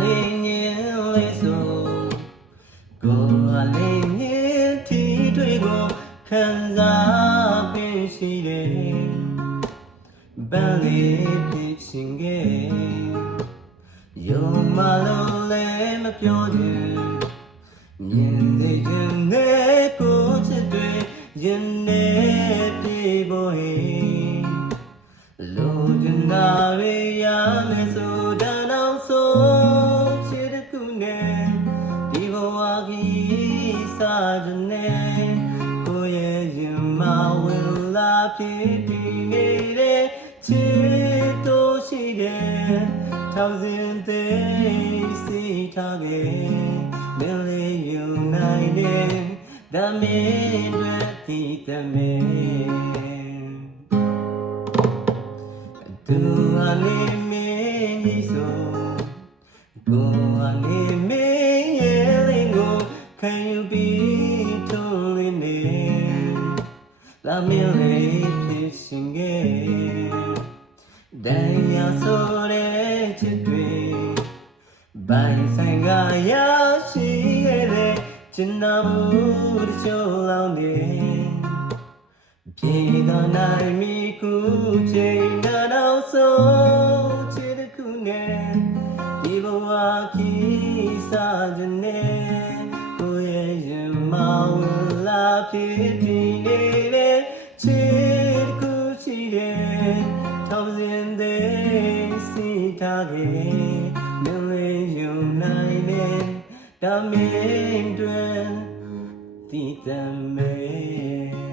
လေးငင်းလေးဆိုကိုယ်လေးငင်းထီတွေကိုခံစားပြီးရှိတယ်ပန်းလေးဖြစ်ရှင်ခဲ့ယုံမလို့လည်းမပြောချင်မြင်နေခြင်းနဲ့ကိုချစ်တွေရင်နေပြေဖို့ဟေလိုချင်တာတွေရမယ်ဆိုတာတော့ဆိုချစ်တဲ့ခုနဲ့ဒီဘဝကြီးစားတဲ့နဲ့ကိုရဲ့ရင်မဝင်လာဖြစ်ပြီးနေတဲ့ချစ်တို့ရှိတဲ့ထောင်စဉ်သေးစီထားခဲ့မင်းလေးယူနိုင်တဲ့ဒါမင်းတွေဒီတမဲသူအလေးမင်းကြီးဆိုကိုအလေးမင်းရဲ့လေးကိုခံယူပြီးထုံးလေးနေဒါမင်းလေးဖြစ်ရှင်ခဲ့ဒဏ်ရာဆိုတဲ့ချစ်တွေဘိုင်ဆိုင်ကရရှိခဲ့တဲ့ချင်နာမှုတချို့လောင်းနေပြေသာနိုင်မိခုချိန်နာတော့ဆိုချစ်တဲ့ခုနဲ့ဒီဘဝကြီးစားတဲ့နဲ့ကိုရဲ့ရင်မဝင်လာဖြစ်ပြီးနေတဲ့ချစ်ခုရှိတဲ့ထောင်စဉ်သေးစီထားခဲ့မလေးယူနိုင်တဲ့ဒါမင်းတွေတည်တမ်းမဲ